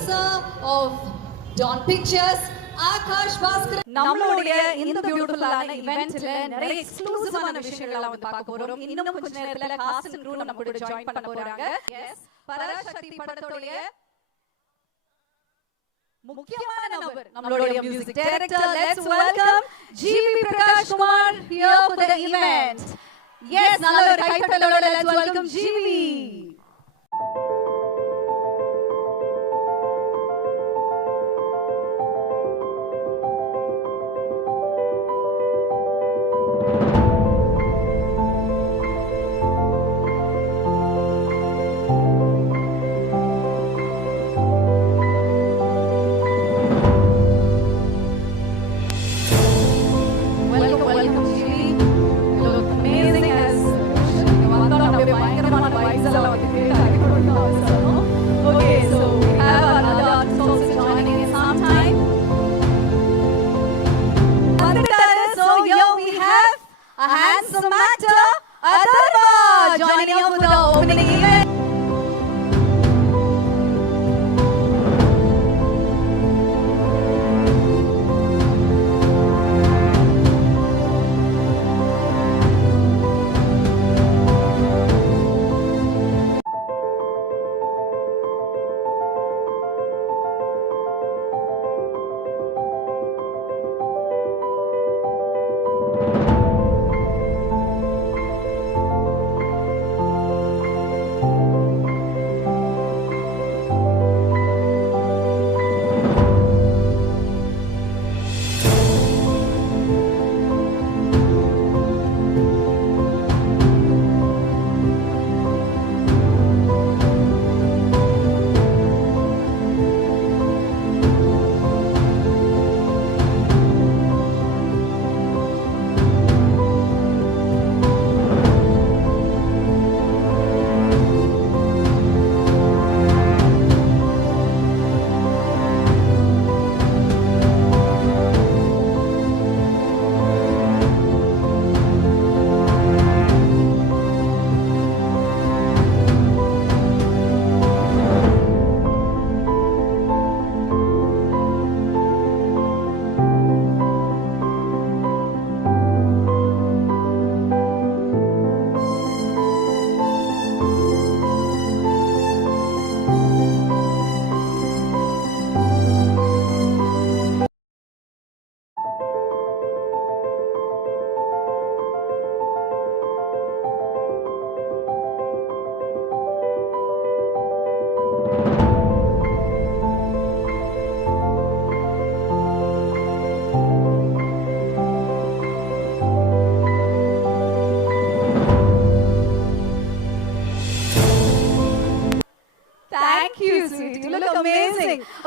producer of Dawn Pictures, Akash Bhaskar. நம்மளுடைய இந்த பியூட்டிஃபுல்லான இவென்ட்ல நிறைய எக்ஸ்க்ளூசிவான விஷயங்களை வந்து பார்க்க போறோம். இன்னும் கொஞ்ச நேரத்துல காஸ்ட் அண்ட் க்ரூ நம்ம கூட ஜாயின் பண்ண போறாங்க. எஸ், பராசக்தி படத்தோட முக்கியமான நபர் நம்மளுடைய music director. Let's welcome GV Prakash Kumar here for the event. Yes, நல்ல ஒரு கைத்தட்டலோட let's welcome GV.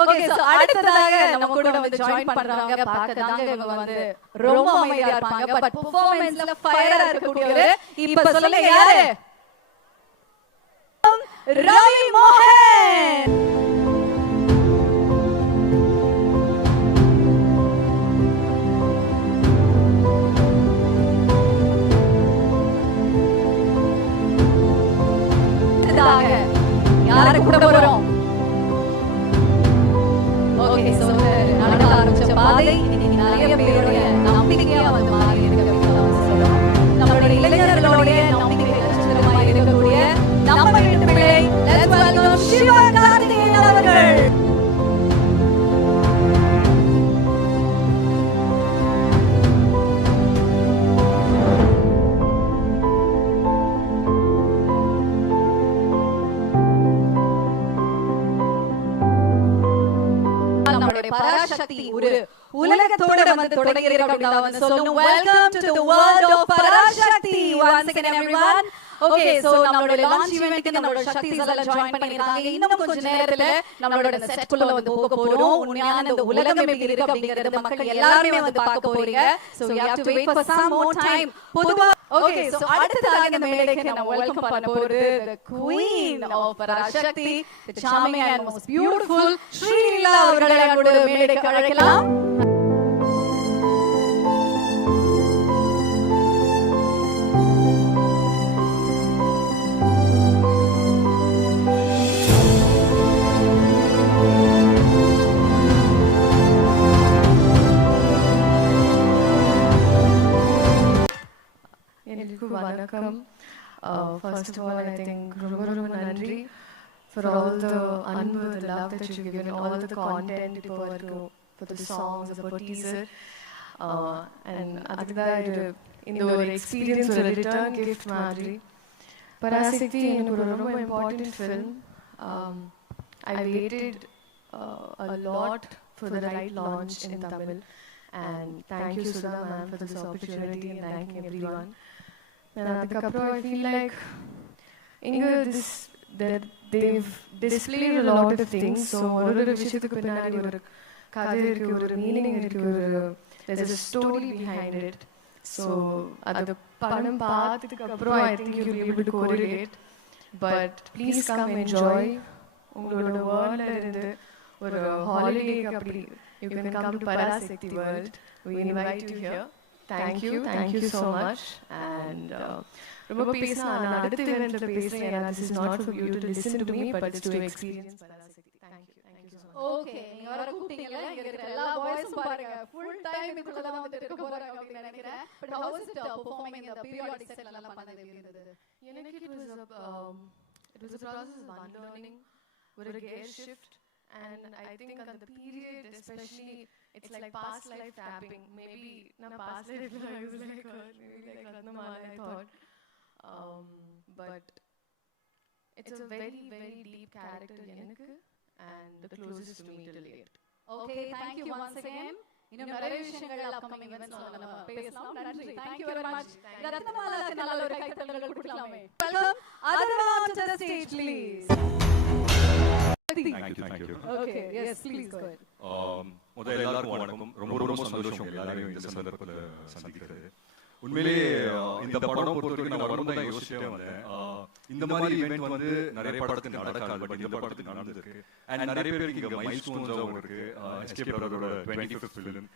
Okay, so அடுத்ததாக நம்ம கூட வந்து ஜாயின் பண்றவங்க பார்க்கதாங்க இவங்க வந்து ரொம்ப அமைதியா இருப்பாங்க, பட் பெர்ஃபார்மன்ஸ்ல ஃபயரா இருக்கக்கூடியவர். இப்ப சொல்லுங்க யாரு? ரவி மோகன். யார கூட போறோம்? ஓகே, சோ நடக்க ஆரம்பிச்ச பாதை இன்னைக்கு நிறைய பேருடைய நம்பிக்கையா வந்து மாறி இருக்கு. நம்மளுடைய இளைஞர்களுடைய நம்பிக்கை நட்சத்திரமா இருக்கக்கூடிய நம்ம வீட்டு பிள்ளை லெட்ஸ் வெல்கம் சிவகார்த்திகேயன் அவர்கள். பராசக்தி ஒரு உலகத்தோட வந்து தொடங்குகிறது அப்படினா வந்து சொல்லணும். Welcome to the world of Parasakthi once again everyone. Okay, so நம்மளோட லான்ச் ஈவென்ட்க்கு நம்மளோட சக்திஸ் எல்லாம் ஜாயின் பண்ணிருக்காங்க. இன்னும் கொஞ்ச நேரத்துல நம்மளோட செட் குள்ள வந்து போக போறோம். உண்மையான இந்த உலகம் எப்படி இருக்கு அப்படிங்கறத மக்கள் எல்லாரும் வந்து பார்க்க போறீங்க. So we have to wait for some more time. பொதுவா ஓகே, சோ அடுத்ததாக இந்த மேடைக்கு நான் வெல்கம் பண்ண போறது the queen of Parasakthi, the charming and most beautiful Sreeleela அவர்களை நம்மளோட மேடைக்கு அழைக்கலாம். welcome. First of all, I think ரொம்ப நன்றி for all the அன்பு, the love that you've given, all the content இப்போ வரைக்கும், for the songs, for teaser. And அதுக்கு தான் இந்த ஒரு எக்ஸ்பீரியன்ஸ், ஒரு ரிட்டர்ன் கிஃப்ட் மாதிரி. பராசக்தி எனக்கு ஒரு ரொம்ப important film. I waited a lot for the right launch in Tamil, and thank you Sudha ma'am for this opportunity, and thanking everyone. And adukapra I feel like that they've displayed a lot of things. So oru vishayattukku pinnadi oru kadai irukku, oru meaning irukku, there's a story behind it. So adu padam paathadukku appo I think you'll be able to correlate. But please come enjoy. உங்களோட வேர்ல்ட்ல இருந்து ஒரு ஹாலிடேக்கு அப்படி you can come to Parasakti world. We invite you here. Thank you so much. And ரொம்ப பேசினா நான் அடுத்த eventல பேசுறேன். This is not for you to listen to me, but it's to experience Parasakti. Thank you so much. Okay, நீங்க வர கூப்பிட்டீங்கல, இங்க இருக்கிற எல்லா பாய்ஸும் பாருங்க ஃபுல் டைம் இதுக்குள்ள தான் வந்துட்டு இருக்க போறாங்க அப்படி நினைக்கிறேன். But how was it performing in the periodic set எல்லாம் பண்ணது எப்படி இருந்தது? எனக்கு it was a process of unlearning, with a gear shift, and I think on the period especially it's like past life tapping. Maybe not past life, I was like Ratnamala, I thought, but it's a very very deep character enakku, and the closest to me till date. Okay, thank you once again. இன்னும் நிறைய விஷயங்கள் upcoming eventsல நம்ம பேசலாம். நன்றி. Thank you very much. ரத்னமாலாக்கு நல்ல ஒரு கைத்தட்டல்கள் கொடுக்கலாமே. Welcome Adharva to the stage please. Thank you. Okay, yes, please go ahead. முதல்ல எல்லாருக்கும் வணக்கம். ரொம்ப சந்தோஷம் எல்லாரையும் இந்த சந்தர்ப்பத்தில் சந்திக்கிறது. உண்மையிலேயே இந்த படம் பொறுத்தவரைக்கும் நான் வரும்போது தான் யோசிச்சுட்டே வந்தேன். இந்த மாதிரி ஈவெண்ட் வந்து நிறைய படத்துக்கு நடக்காது, பட் இந்த படத்துக்கு நடந்திருக்கு. அண்ட் நிறைய பேருக்கு இங்க மைல்ஸ்டோன்ஸாகவும் இருக்கு. எஸ்கே பிரதரோட 25th ஃபிலிம்,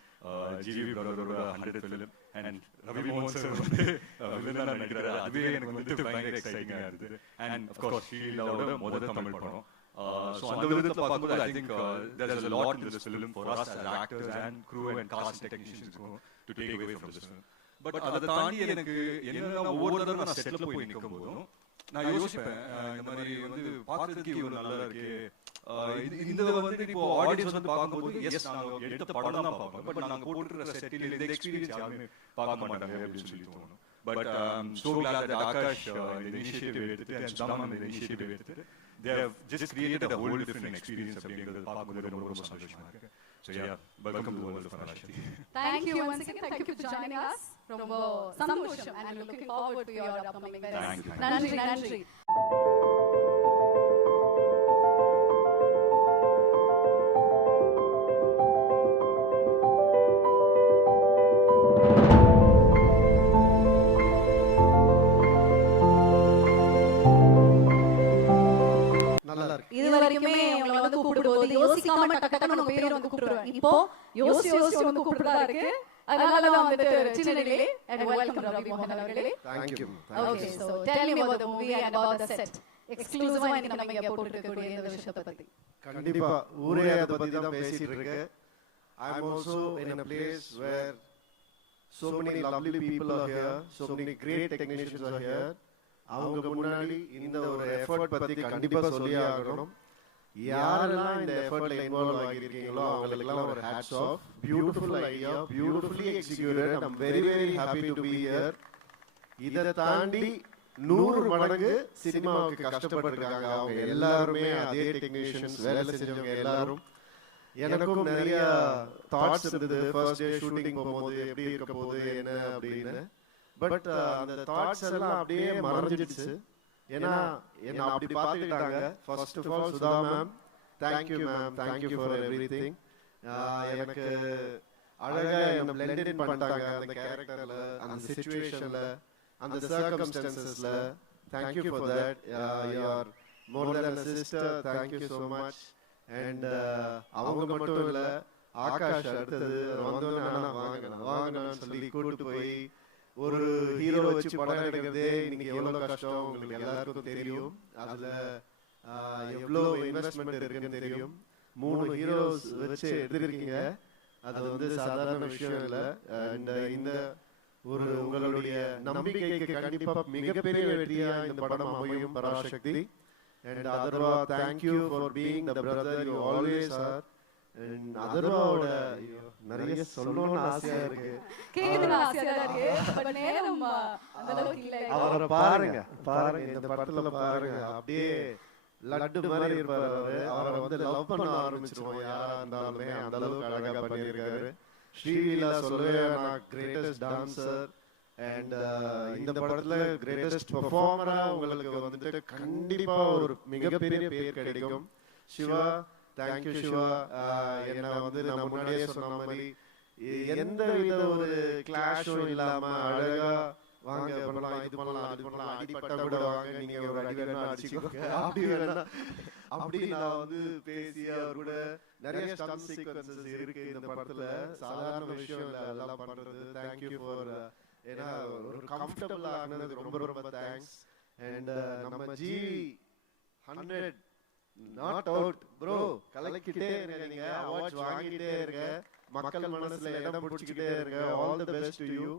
ஜிவி பிரதரோட 100th ஃபிலிம், அண்ட் ரவி மோகன் சார் வந்து வில்லனா நினைக்கிறாரு. அதுவே எனக்கு வந்து பயங்கர எக்ஸைட்டிங்கா இருந்தது. அண்ட் அஃப்கோர்ஸ் ஷீலாவோட முதல் தமிழ் படம். So அந்த விதத்துல பார்க்கும்போது I think there is a lot in this film for us as actors and crew and cast and technicians to take away from this film. But அதை தாண்டி எனக்கு என்ன ஒவ்வொரு தடவை நான் செட்ல போய் நிற்கும் போதும் நான் யோசிப்பேன், இந்த மாதிரி வந்து பார்க்கறதுக்கு இவ்வளவு நல்லா இருக்கு. இந்த வந்து இப்போ ஆடியன்ஸ் வந்து பார்க்கும்போது எஸ் நாங்க எடுத்த படம் தான் பார்ப்போம், பட் நாங்க போட்டுருக்கிற செட்டில் இந்த எக்ஸ்பீரியன்ஸ் யாருமே பார்க்க மாட்டாங்க அப்படின்னு சொல்லி தோணும். But I'm so glad that Akash the initiative எடுத்து and Sudhaman the initiative எடுத்து they have just created a whole different experience அப்படிங்கிறது பார்க்கும்போது ரொம்ப சந்தோஷமா இருக்கு. So yeah, welcome to the world of Parasakti. Thank you once again. Thank you for joining us. ரொம்ப சந்தோஷம், and looking forward to your upcoming events. நன்றி. இது வரைக்குமே உங்களை வந்து கூப்பிடும்போது யோசிக்காம டக்குனு உங்க பேர் வந்து கூப்பிடுவேன். இப்போ யோசி வந்து கூப்பிடுறதா இருக்கு. அதனால தான் வந்துட்டு சின்னனிலே and welcome ரவி மோகன் அவர்களே. Thank you. Okay, so tell me about the movie and about the set. எக்ஸ்க்ளூசிவா இன்னைக்கு நம்ம இங்க போட்டுருக்கக்கூடிய இந்த விஷயத்தை பத்தி. கண்டிப்பா ஊரே அத பத்தி தான் பேசிட்டு இருக்கு. I am also in a place where so many lovely people are here, so many great technicians are here. அவங்க முன்னாடி இந்த ஒரு எஃபர்ட் பத்தி கண்டிப்பா சொல்லியே ஆகணும். யாரெல்லாம் இந்த எஃபர்ட்ல இன்வால்வ் ஆகியிருக்கீங்களோ அவங்களுக்கெல்லாம் ஒரு hats off. Beautiful idea, beautifully executed. I am very very happy to be here. இதை தாண்டி 100 மடங்கு சினிமாவுக்கு கஷ்டப்பட்டிருக்காங்க அவங்க எல்லாருமே. அதே டெக்னீஷியன்ஸ் வேலை செஞ்சவங்க எல்லாரும். எனக்கும் நிறைய தாட்ஸ் இருந்தது ஃபர்ஸ்ட் டே ஷூட்டிங் போகும்போது எப்படி இருக்க போகுது என்ன அப்படின்னு. பட் அந்த தாட்ஸ் எல்லாம் அப்படியே மறைஞ்சிடுச்சு. ஏன்னா என்ன அப்படி பார்த்துக்கிட்டாங்க. First of all Sudha ma'am, thank you ma'am, thank you for everything. எனக்கு அழகா என்ன பிளெண்ட் இன் பண்ணிட்டாங்க அந்த கேரக்டர்ல, அந்த சிச்சுவேஷன்ல, அந்த சர்க்கம்ஸ்டான்சஸ்ல. Thank you for that. You are more then a sister. Thank you so much. அண்ட் அவங்க மட்டும் இல்ல, ஆகாஷ் அடுத்தது வந்தோன்னா வாங்கன்னு சொல்லி கூட்டு போய் ஒரு ஹீரோ வச்சு படம் எடுக்கிறதே இன்னைக்கு எவ்வளவு கஷ்டம் உங்களுக்கு எல்லாருக்கும் தெரியும். அதுல எவ்வளவு இன்வெஸ்ட்மெண்ட் இருக்குன்னு தெரியும். 3 ஹீரோஸ் வச்சு எடுத்திருக்கீங்க. அது வந்து சாதாரண விஷயம் இல்லை. அண்ட் இந்த உங்களுடைய நம்பிக்கைக்கு கண்டிப்பா மிகப்பெரிய வெற்றியா இந்த படம் அமையும் Parasakthi. And Atharva, thank you for being the brother you always are. And Atharvaவோட நிறைய சொல்லணும்னு ஆசையா இருக்கு. கேக்குதுன்னு ஆசையா இருக்கு. பட் நேரம் அந்த அளவுக்கு இல்ல. அவரை பாருங்க இந்த படத்துல பாருங்க, அப்படியே லட்டு மாதிரி இருப்பாரு அவரு. அவரை வந்து லவ் பண்ண ஆரம்பிச்சிருவோம் யாரா இருந்தாலுமே, அந்த அளவுக்கு அழகா பண்ணியிருக்காரு. ஸ்ரீலீலா சொல்லவே நான் கிரேட்டஸ்ட் டான்சர். அண்ட் இந்த படத்துல கிரேட்டஸ்ட் பெர்ஃபார்மரா உங்களுக்கு வந்துட்டு கண்டிப்பா ஒரு மிகப்பெரிய பேர் கிடைக்கும். சிவா, தேங்க்யூ சிவா. என்ன வந்து நான் முன்னாடியே சொன்ன மாதிரி எந்த வித ஒரு கிளாஷும் இல்லாம அழகா வாங்க பண்ணலாம், இது பண்ணலாம், அது பண்ணலாம், அடிப்பட்டா கூட வாங்க, நீங்க ஒரு அடி வேணா அடிச்சுக்கோங்க, அப்படி நான் வந்து பேசி அவர் கூட நிறைய ஸ்டன் சீக்வென்சஸ் இருக்கு இந்த படத்துல. சாதாரண விஷயம் இல்ல அதெல்லாம் பண்றது. தேங்க்யூ ஃபார் ஏன்னா ஒரு கம்ஃபர்டபுளா ஆனதுக்கு ரொம்ப தேங்க்ஸ். அண்ட் நம்ம ஜிவி 100 நாட் அவுட் ப்ரோ, கலக்கிட்டே இருங்க, நீங்க அவார்ட்ஸ் வாங்கிட்டே இருங்க, மக்கள் மனசுல இடம் பிடிச்சிக்கிட்டே இருங்க. All the best to you.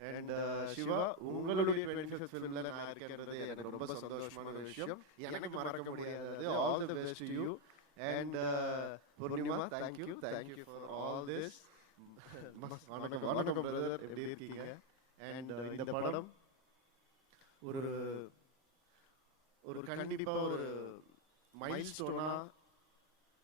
And Siva, உங்களுடைய 25th ஃபிலிம்ல நான் இருக்கிறது எனக்கு ரொம்ப சந்தோஷமான விஷயம், எனக்கு மறக்க முடியாது. All the best to you. And Poornima, thank you for all this. வணக்கம் பிரதர், எப்படி இருக்கீங்க? அண்ட் இந்த படம் ஒரு கண்டிப்பா ஒரு மைல்ஸ்டோனா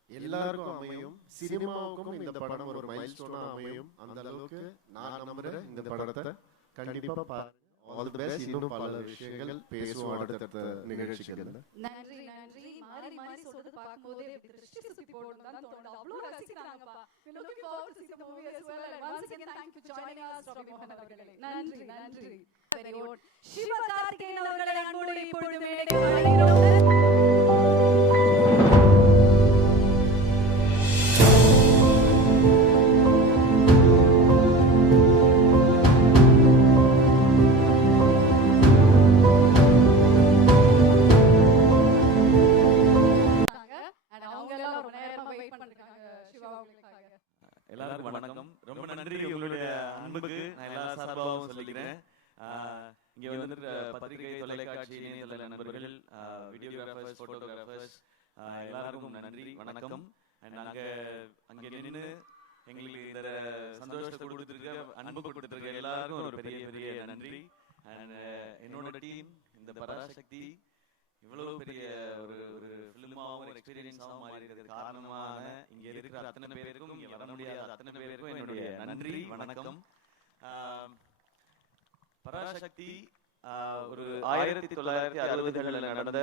எல்லாருக்கும் அமையும். சினிமாவுக்கும் இந்த படம் ஒரு மைல்ஸ்டோனா அமையும். அந்த அளவுக்கு நான் நம்புறேன். இந்த படத்தை கண்டிப்பா பாருங்க. All the best. இன்னும் பல விஷயங்கள் பேசுவோம் அடுத்த நிகழ்ச்சிகள்ல. நன்றி. மாறி சொல்றது பாக்கும்போதே திருஷ்டி சுத்தி போடணும் தான் தோணுது. அவ்வளவு ரசிக்கிறாங்கப்பா. We looking forward to see the movie as well. And once again thank you for joining us, Ravi Mohan அவர்களே. நன்றி. Very good. சிவகார்த்திகேயன் அவர்களை அன்போடு இப்பொழுது மேடைக்கு அழைக்கிறோம். எல்லாருக்கும் வணக்கம். ரொம்ப நன்றி உங்களுடைய அன்புக்கு நான் எல்லா சார்பாகவும் சொல்லிக்கிறேன். இங்க வந்து பத்திரிகை, தொலைக்காட்சி, இணையதள நண்பர்கள், வீடியோகிராஃபர்ஸ், போட்டோகிராஃபர்ஸ் எல்லாருக்கும் நன்றி, வணக்கம். நாங்க அங்கே நின்று எங்களுக்கு இந்த சந்தோஷத்தை கொடுத்துருக்க, அன்பு கொடுத்துருக்க எல்லாருக்கும் ஒரு பெரிய நன்றி. என்னோட டீம் இந்த பராசக்தி இவ்வளவு பெரிய ஒரு ஃபிலிமாவும் ஒரு எக்ஸ்பீரியன்ஸாகவும் மாறி இருக்கிறது காரணமான இங்க இருக்கிற அத்தனை பேருக்கும், இங்க வர முடியாத அத்தனை பேருக்கும் என்னுடைய நன்றி, வணக்கம். பராசக்தி ஒரு 1960களில் நடந்த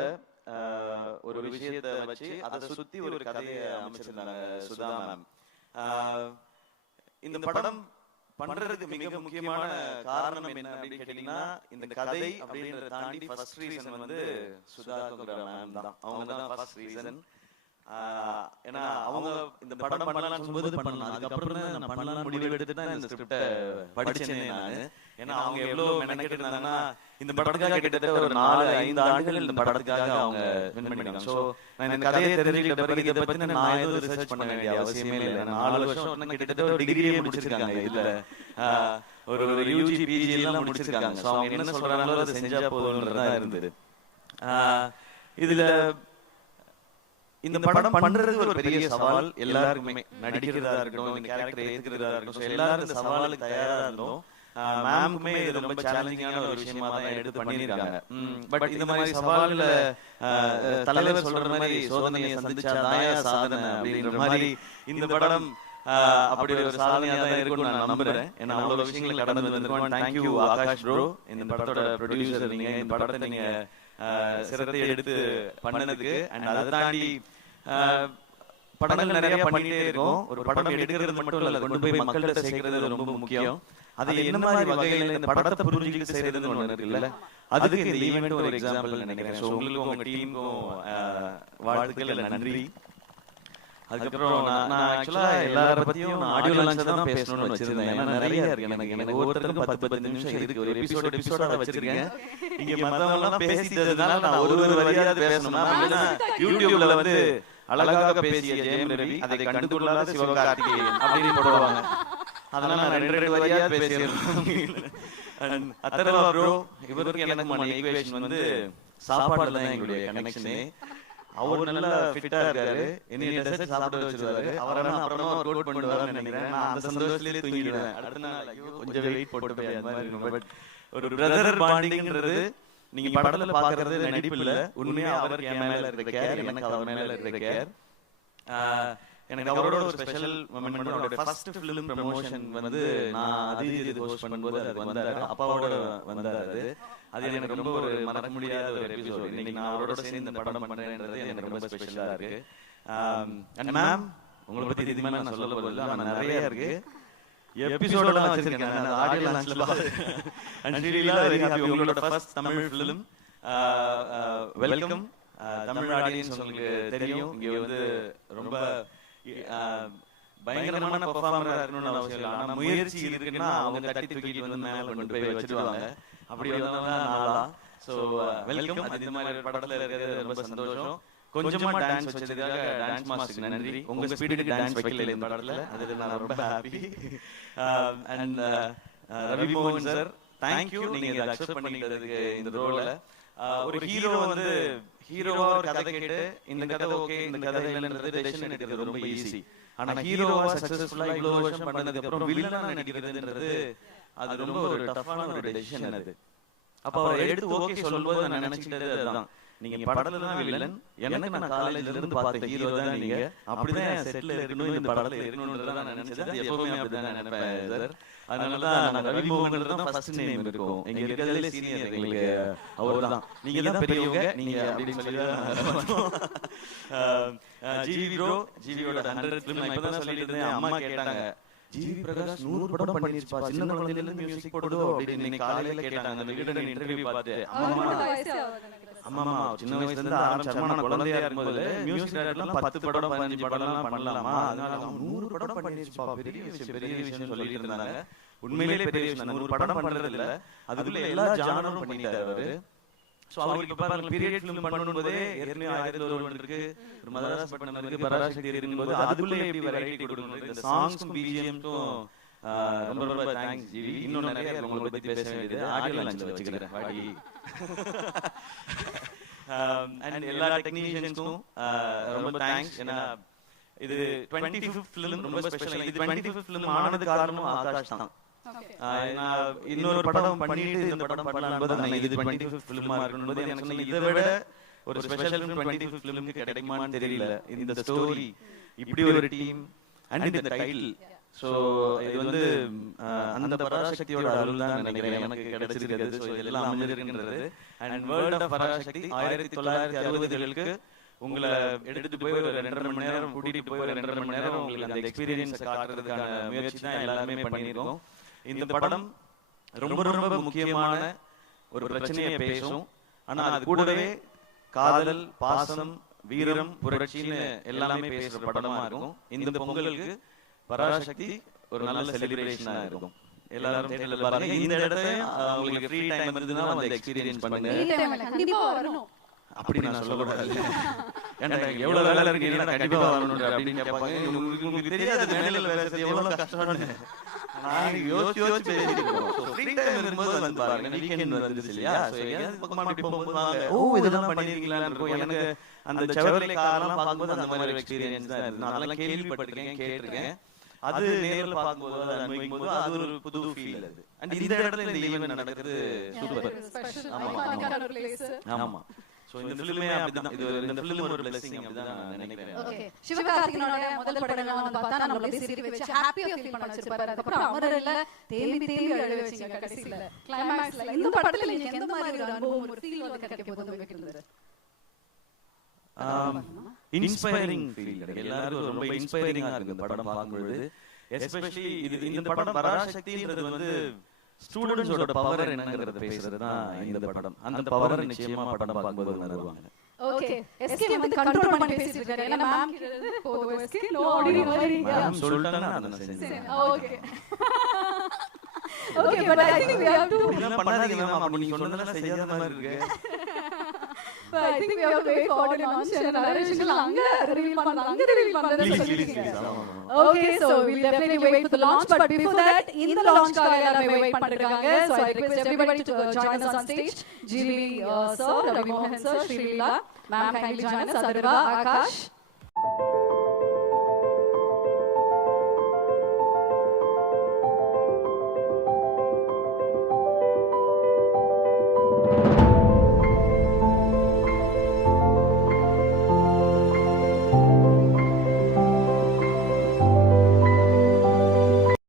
ஒரு விஷயத்தை வச்சு அதை சுத்தி ஒரு கதையை அமைச்சிருந்தாங்க சுதா மேம். இந்த படம் பண்றதுக்கு மிக முக்கியமான காரணம் என்ன அப்படின்னு கேட்டீங்கன்னா, இந்த கதை அப்படின்றத தாண்டி ஃபர்ஸ்ட் ரீசன் வந்து சுதா மேம் தான். அவங்க தான் ஃபர்ஸ்ட் ரீசன். ஏன்னா அவங்க இந்த படம் பண்ணலாம்னு சொல்லும்போது பண்ணலாம், அதுக்கப்புறம் தான் நான் பண்ணலாம்னு முடிவு எடுத்து தான் இந்த ஸ்கிரிப்டை படிச்சேன் நான். ஏன்னா அவங்க எவ்வளவு மெனக்கெட்டு இருந்தாங்கன்னா, இந்த படத்துக்காக கிட்டத்தட்ட ஒரு 4-5 ஆண்டுகள் இந்த படத்துக்காக அவங்க வின் பண்ணிருக்காங்க. ஸோ நான் இந்த கதையை தெரிஞ்சுக்கிட்ட பிறகு இதை பத்தி நான் எதுவும் ரிசர்ச் பண்ண வேண்டிய அவசியமே இல்லை. 4 வருஷம் கிட்டத்தட்ட ஒரு டிகிரியே முடிச்சிருக்காங்க, இல்ல ஒரு UG PG எல்லாம் முடிச்சிருக்காங்க. ஸோ அவங்க என்ன சொல்றாங்களோ அதை செஞ்சா போதும்ன்றதா இருந்தது. இதுல இந்த படம் பண்றது ஒரு பெரிய சவால் எல்லாருக்குமே, நடிக்கிறதா இருக்கட்டும், இந்த கேரக்டரை ஏத்துக்கிறதா இருக்கட்டும், எல்லாரும் இந்த சவாலுக்கு தயாரா இருந்தோம். மேமுக்குமே இது ரொம்ப சேலஞ்சிங்கான ஒரு விஷயமா தான் எடுத்து பண்ணிருக்காங்க. பட் இந்த மாதிரி சவால்ல தலைவர் சொல்ற மாதிரி சோதனையை சந்திச்சாதான் சாதனை அப்படின்ற மாதிரி இந்த படம் அப்படி ஒரு சாதனையா தான் இருக்கும்னு நான் நம்புறேன். ஏன்னா அவ்வளவு விஷயங்கள் கடந்து வந்திருக்கோம். தேங்க்யூ ஆகாஷ் ப்ரோ, இந்த படத்தோட ப்ரொடியூசர் நீங்க, இந்த படத்தை நீங்க சிரத்தை எடுத்து பண்ணதுக்கு. அண்ட் அதை தாண்டி படங்கள் நிறைய பண்ணிட்டே இருக்கோம். ஒரு படம் எடுக்கிறது மட்டும் இல்ல, கொண்டு போய் மக்கள்கிட்ட சேர்க்கிறது ரொம்ப முக்கியம். அது என்ன மாதிரி வகையில இந்த படத்தை புரிஞ்சுக்கிட்டு செய்யறதுன்னு ஒண்ணு இருக்குல்ல, அதுக்கு இந்த ஈவெண்ட் ஒரு எக்ஸாம்பிள் நினைக்கிறேன். ஸோ உங்களுக்கும் உங்க டீமுக்கும் வாழ்த்துக்கள், நன்றி. அதுக்கப்புறம் நான் ஆக்சுவலா எல்லார பத்தியும் ஆடியோ லான்ச் தான் பேசணும்னு வச்சிருந்தேன். ஏன்னா நிறைய இருக்கு, எனக்கு ஒவ்வொருத்தருக்கும் 10-10 நிமிஷம் இருக்கு. ஒரு எபிசோடா வச்சிருக்கேன். இங்க மத்தவங்க எல்லாம் பேசிட்டதுனால நான் ஒரு வரியாவது பேசணும்னா, யூடியூப்ல வந்து அழகாக பேசிய ஜெயம் ரவி, அதை கண்டுகொள்ளாத சிவகார்த்திகேயன் அப்படின்னு போடுவாங்க. அதனால நான் 2 வரியாவது பேசிடுறேன். அத்தரவா ப்ரோ இவருக்கு எனக்குமான ஈக்குவேஷன் வந்து சாப்பாடுல தான் எங்களுடைய கனெக்ஷனே. அவர் நல்லா ஃபிட்டா இருக்காரு, என்னைய டெசர்ட் சாப்பிட வச்சிருவாரு. அவரை அப்புறமா கோட் பண்ணுவாருன்னு நினைக்கிறேன். நான் அந்த சந்தோஷத்திலே தூங்கிடுவேன். அடுத்த நாள் ஐயோ கொஞ்சம் வெயிட் போட்டு போய் அந்த மாதிரி இருக்கும். பட் ஒரு பிரதர் பாண்டிங்ன்றது நீங்க படத்துல பாக்குறது நடிப்பு இல்ல, உண்மையா அவருக்கு என் மேல இருக்க கேர், எனக்கு அவர் மேல இருக்க கேர். எனக்கு அவரோட ஒரு ஸ்பெஷல் மொமெண்ட். அவரோட ஃபர்ஸ்ட் ஃபிலிம் ப்ரமோஷன் வந்து நான் அது ஹோஸ்ட் பண்ணும்போது அது வந்தாரு, அப்பாவோட வந்தாரு. அது எனக்கு ரொம்ப ஒரு மறக்க முடியாத ஒரு எபிசோட். இன்னைக்கு நான் அவரோட சேர்ந்து இந்த படம் பண்றேன்றது எனக்கு ரொம்ப ஸ்பெஷலா இருக்கு. அண்ட் மேம் உங்களை பத்தி இதுமே நான் சொல்ல போறதில்ல, ஆனா நிறைய இருக்கு. எபிசோடெல்லாம் வச்சிருக்கேன் நான் ஆடியோ லான்ச்ல. And really very happy. உங்களோட first Tamil film. Welcome Tamil audience. உங்களுக்கு தெரியும் இங்க வந்து ரொம்ப பயங்கரமான பெர்ஃபார்மரா இருக்கணும்னு அவசியம் இல்லை, ஆனா முயற்சி இருக்குன்னா அவங்க தட்டி தூக்கிட்டு வந்து மேல கொண்டு போய் வச்சிருவாங்க. அப்படி வந்தவங்க நாளா. So welcome. அது இந்த மாதிரி படத்துல இருக்கிறது ரொம்ப சந்தோஷம். கொஞ்சமா டான்ஸ் வச்சதுக்காக டான்ஸ் மாஸ்டருக்கு நன்றி. உங்க ஸ்பீடுக்கு டான்ஸ் வைக்கல இந்த படத்துல, அதுல நான் ரொம்ப ஹாப்பி. அண்ட் ரவி மோகன் சார், தேங்க் யூ, நீங்க இதை அக்செப்ட் பண்ணிக்கிறதுக்கு இந்த ரோல. ஒரு ஹீரோ வந்து ஹீரோவா ஒரு கதை கேட்டு இந்த கதை ஓகே இந்த கதை இல்லைன்றது டெசிஷன் எடுக்கிறது ரொம்ப ஈஸி. ஆனா ஹீரோவா சக்சஸ்ஃபுல்லா இவ்வளவு வருஷம் பண்ணதுக்கு அப்புறம் வில்லனா நடிக்கிறதுன்றது அது ரொம்ப ஒரு டஃப்பான ஒரு டெசிஷன் அது. அப்ப அவர் எடுத்து ஓகே சொல்லும்போது நான் நினைச்சிட்டது அதுதான், நீங்க படத்துல தான் வில்லன், எனக்கு நான் காலேஜ்ல இருந்து பார்த்த ஹீரோ தான் நீங்க, அப்படிதான் செட்ல இருக்கணும், இந்த படத்துல இருக்கணும்ன்றத நான் நினைச்சது. அது எப்பவுமே அப்படிதான் நினைப்பேன் சார். அதனாலதான் நான் ரவி மோகன் தான் ஃபர்ஸ்ட் நேம் இருக்கும். எங்க இருக்கிறதுல சீனியர் எங்களுக்கு அவர்தான். நீங்க தான் பெரியவங்க நீங்க அப்படின்னு சொல்லி ஜிவி ப்ரோ, ஜிவியோட 100 ஃபிலிம் நான் இப்பதான் சொல்லிட்டு இருந்தேன். அம்மா கேட்டாங்க, ஜிவி பிரகாஷ் 100 படம் பண்ணிருப்பா, சின்ன குழந்தையில இருந்து மியூசிக் போடுதோ அப்படின்னு இன்னைக்கு காலையில கேட்டாங்க. அந்த விகடன் இன்டர்வியூ பார்த்து அம்மா சின்ன வயசுல இருந்து ஆரம்பிச்சாமா, நான் குழந்தையா இருக்கும்போது மியூசிக் டைரக்டர்லாம் 10 படம் 15 படம்லாம் பண்ணலாமா, அதனால 100 படம் பண்ணிருப்பா, பெரிய விஷயம் சொல்லிட்டு இருந்தாங்க. உண்மையிலேயே பெரிய விஷயம். 100 படம் பண்றது இல்ல, அதுக்குள்ள எல்லா ஜானரும் பண்ணிட்டாரு அவரு. சோ அவருக்கு பாருங்க பீரியட் ஃபிலிம் பண்ணும்போதே ஏற்கனவே 1001 இருக்கு, ஒரு மதராஸ் பட்டம் இருக்கு, பராசக்தி இருக்கும்போது அதுக்குள்ள எப்படி வெரைட்டி கொடுக்கணும். இந்த சாங்ஸ்க்கும் பிஜிஎம்க்கும் ரொம்ப ரொம்ப தேங்க்ஸ் ஜிவி. இன்னும் நிறைய உங்களை பத்தி பேச வேண்டியது ஆடியோ லான்ச்ல வச்சுக்கிறேன் வாடி. அண்ட் எல்லா டெக்னீஷியன்ஸ்க்கும் ரொம்ப தேங்க்ஸ். ஏன்னா இது 25th ஃபிலிம் ரொம்ப ஸ்பெஷல். இது 25th ஃபிலிம் ஆனது காரணம் ஆகாஷ் தான். இன்னொரு படம் பண்ணிட்டு இந்த படம் பண்ணலாம்போது நான் இது 25th ஃபிலிமா இருக்கும்போது எனக்கு சொன்ன இதை விட ஒரு ஸ்பெஷல் 25th ஃபிலிமுக்கு கிடைக்குமான்னு தெரியல. இந்த ஸ்டோரி இப்படி ஒரு டீம் அண்ட் இந்த டைட்டில். சோ இது வந்து அந்த பராசக்தியோட அருள் தான் நினைக்கிறேன் எனக்கு கிடைச்சிருக்கிறது. சோ இதெல்லாம் அமைஞ்சிருக்கின்றது. அண்ட் வேர்ல்ட் ஆஃப் பராசக்தி 1960களுக்கு உங்களை எடுத்துட்டு போய் ஒரு 2.5 மணி நேரம் கூட்டிட்டு போய் ஒரு 2.5 மணி நேரம் உங்களுக்கு அந்த எக்ஸ்பீரியன்ஸ் காட்டுறதுக்கான முயற்சி தான் எல்லாருமே பண்ணியிருக்கோம். இந்த படம் ரொம்ப ரொம்ப முக்கியமான ஒரு பிரச்சனையை பேசும். ஆனா அது கூடவே காதல், பாசம், வீரம், புரட்சின்னு எல்லாமே பேசுற படமா இருக்கும். இந்த பொங்கலுக்கு பராசக்தி ஒரு நல்ல செலிப்ரேஷனா இருக்கும். எல்லாரும் தேட்டர்ல பாருங்க. இந்த இடத்துல உங்களுக்கு ஃப்ரீ டைம் இருந்ததுன்னா அந்த எக்ஸ்பீரியன்ஸ் பண்ணுங்க. கண்டிப்பா வரணும் அப்படி நான் சொல்லக்கூடாது. ஏன்னா எவ்வளவு வேலை இருக்கு, கண்டிப்பா வரணும் அப்படின்னு கேட்பாங்க. உங்களுக்கு தெரியாது மேடையில வேலை செய்ய எவ்வளவு கஷ்டம்னு. நாங்க யோசிச்சு பேசிருக்கோம். ஃப்ரீ டைம் இருக்கும்போது வந்து பாருங்க, வீக்கெண்ட் வந்துருச்சு இல்லையா, சோ எங்கயாவது பக்கமா அப்படி போகும்போது வாங்க, ஓ இதெல்லாம் பண்ணிருக்கீங்களான்னு இருக்கும். எனக்கு அந்த செவர்லே கார்லாம் பார்க்கும்போது அந்த மாதிரி எக்ஸ்பீரியன்ஸ் தான் இருக்கு. நான் அதெல்லாம் கேள்விப்பட்டிருக்கேன், கேட்டிருக்கேன். அது நேர்ல பார்க்கும்போது அதை அனுபவிக்கும் போது அது ஒரு புது ஃபீல். அது அண்ட் இந்த இடத்துல இந்த ஈவென்ட் நடக்குது சூப்பர். ஆமா. சோ இந்த ஃபிலிமே அப்படிதான். இது இந்த ஃபிலிம் ஒரு blessing அப்படிதான் நான் நினைக்கிறேன். ஓகே, சிவகார்த்திகேயனோட முதல் படங்கள் வந்து பார்த்தா நம்மள அப்படியே சிரிக்க வச்சு ஹாப்பியா ஃபீல் பண்ண வச்சிருப்பாரு. அதுக்கு அப்புறம் அமரர்ல தேம்பி அழுவ வச்சீங்க கடைசில கிளைமாக்ஸ்ல. இந்த படத்துல நீங்க எந்த மாதிரி ஒரு அனுபவம், ஒரு ஃபீல் வந்து கிடைக்க போகுது உங்களுக்கு இருந்தது? Inspiring feel. எல்லாரும் ரொம்ப இன்ஸ்பைரிங்கா இருக்கு இந்த படம் பார்க்கும்போது. எஸ்பெஷலி இந்த படம் பராசக்தின்றது வந்து ஸ்டூடண்ட்ஸோட பவர் என்னங்கறத பேசுறது தான் இந்த படம். அந்த பவர் நிச்சயமா படம் பார்க்கும்போது உணர்வாங்க. ஓகே, எஸ்கே வந்து கண்ட்ரோல் பண்ணி பேசிட்டு இருக்காரு. ஏன்னா மேம் கிட்ட போடு எஸ்கே நோ ஆடியோ வரீங்க. மேம் சொல்லிட்டாங்க நான் செஞ்சேன். Okay okay, but I think we have to என்ன பண்ணாதீங்க மேம், அப்ப நீங்க சொன்னதெல்லாம் செய்யாத மாதிரி இருக்கு. But I think we have to wait for audio launch and நிறைய விஷயங்கள் அங்க reveal பண்றதுன்னு சொல்லிருக்கீங்க. Okay, so we'll definitely wait for the launch, but before that, in the launch காக எல்லாரும் wait பண்ணிருக்காங்க. So I request everybody to join us on stage. GV sir, Ravi Mohan sir, Sri Leela, ma'am kindly join us. Adarva, Akash.